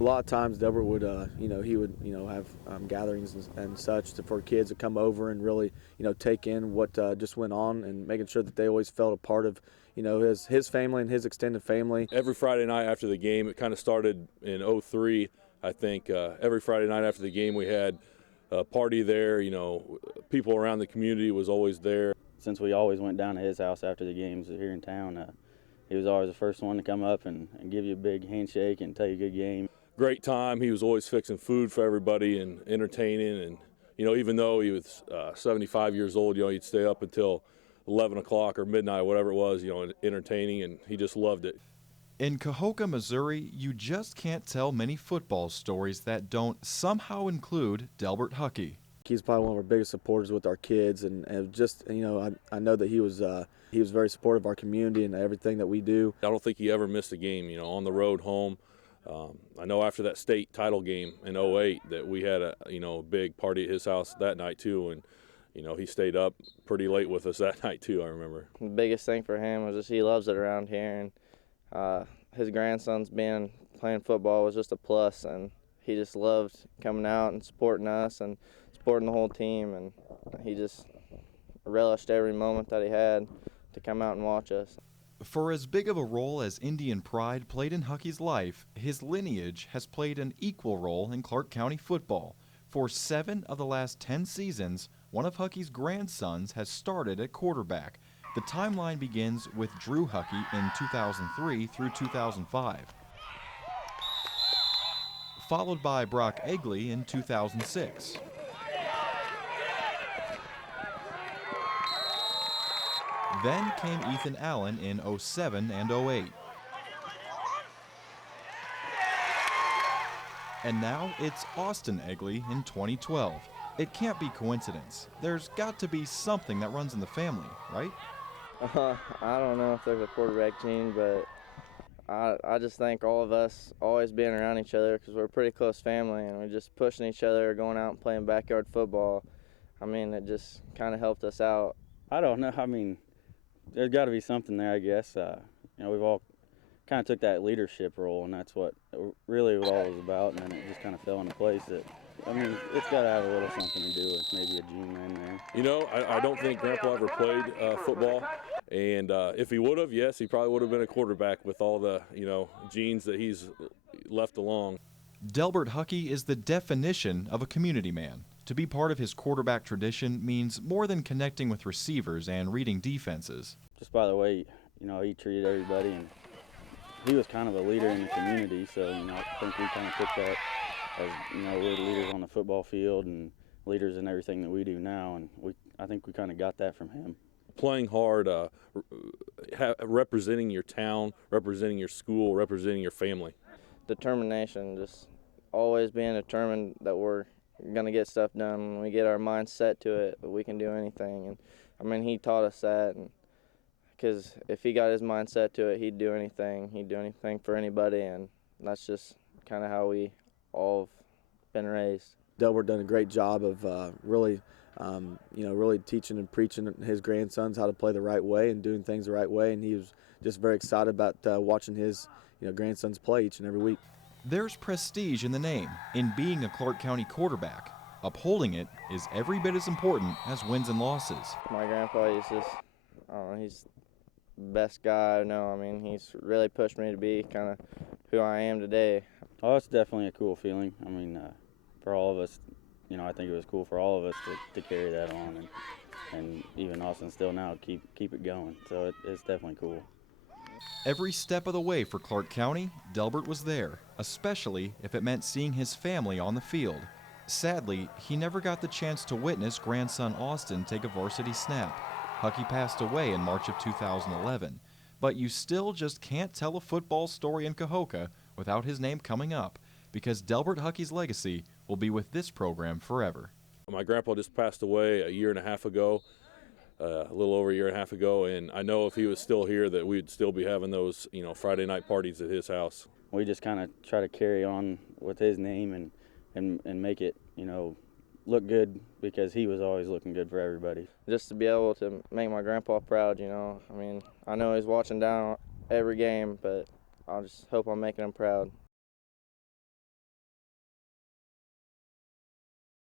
A lot of times Delbert would, he would, have gatherings and such for kids to come over and really, take in what just went on and making sure that they always felt a part of, his family and his extended family. Every Friday night after the game, it kind of started in '03, I think. Every Friday night after the game, we had a party there. People around the community was always there. Since we always went down to his house after the games here in town, he was always the first one to come up and give you a big handshake and tell you good game. Great time. He was always fixing food for everybody and entertaining. And, even though he was 75 years old, he'd stay up until 11 o'clock or midnight, whatever it was, entertaining, and he just loved it. In Cahokia, Missouri, you just can't tell many football stories that don't somehow include Delbert Huckey. He's probably one of our biggest supporters with our kids, and just, I know that he was very supportive of our community and everything that we do. I don't think he ever missed a game, on the road home. I know after that state title game in '08 that we had a big party at his house that night too, and he stayed up pretty late with us that night too, I remember. The biggest thing for him was just he loves it around here, and his grandson's playing football was just a plus, and he just loved coming out and supporting us and supporting the whole team, and he just relished every moment that he had to come out and watch us. For as big of a role as Indian pride played in Huckey's life, his lineage has played an equal role in Clark County football. For 7 of the last 10 seasons, one of Huckey's grandsons has started at quarterback. The timeline begins with Drew Huckey in 2003 through 2005, followed by Brock Egley in 2006. Then came Ethan Allen in '07 and '08. And now it's Austin Egley in 2012. It can't be coincidence. There's got to be something that runs in the family, right? I don't know if there's a quarterback gene, but I just think all of us always being around each other, because we're a pretty close family and we're just pushing each other, going out and playing backyard football. It just kind of helped us out. I don't know. There's got to be something there, I guess. We've all kind of took that leadership role, and that's what really what all was about, and then it just kind of fell into place. It's got to have a little something to do with maybe a gene in there. I don't think Grandpa ever played football, and if he would have, yes, he probably would have been a quarterback with all the, genes that he's left along. Delbert Huckey is the definition of a community man. To be part of his quarterback tradition means more than connecting with receivers and reading defenses. Just by the way, he treated everybody, and he was kind of a leader in the community, so, I think we kind of took that as, we're the leaders on the football field and leaders in everything that we do now, and I think we kind of got that from him. Playing hard, representing your town, representing your school, representing your family. Determination, just always being determined that we're going to get stuff done. When we get our mind set to it, we can do anything. And he taught us that, because if he got his mind set to it, he'd do anything. He'd do anything for anybody, and that's just kind of how we all have been raised. Delbert done a great job of really teaching and preaching his grandsons how to play the right way and doing things the right way, and he was just very excited about watching his grandsons play each and every week. There's prestige in the name, in being a Clark County quarterback. Upholding it is every bit as important as wins and losses. My grandpa, he's the best guy I know. He's really pushed me to be kind of who I am today. Oh, it's definitely a cool feeling. For all of us, I think it was cool for all of us to carry that on, and even Austin still now keep it going. So it's definitely cool. Every step of the way for Clark County, Delbert was there, especially if it meant seeing his family on the field. Sadly, he never got the chance to witness grandson Austin take a varsity snap. Huckey passed away in March of 2011, but you still just can't tell a football story in Cahokia without his name coming up, because Delbert Huckey's legacy will be with this program forever. My grandpa just passed away a year and a half ago. A little over a year and a half ago, and I know if he was still here that we'd still be having those, Friday night parties at his house. We just kind of try to carry on with his name and make it, look good, because he was always looking good for everybody. Just to be able to make my grandpa proud, I know he's watching down every game, but I just hope I'm making him proud.